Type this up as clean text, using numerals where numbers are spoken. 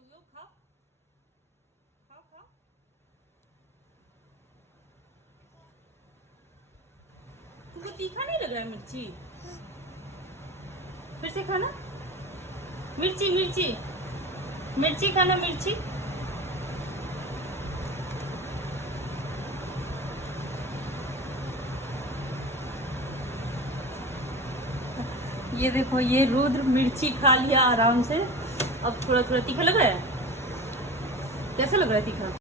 हुए हो, खाओ खाओ खाओ। तुमको तीखा नहीं लग रहा है मिर्ची? फिर से खाना। मिर्ची मिर्ची मिर्ची खाना, मिर्ची। ये देखो, ये रुद्र मिर्ची खा लिया आराम से। अब थोड़ा थोड़ा तीखा लग रहा है। कैसा लग रहा है तीखा?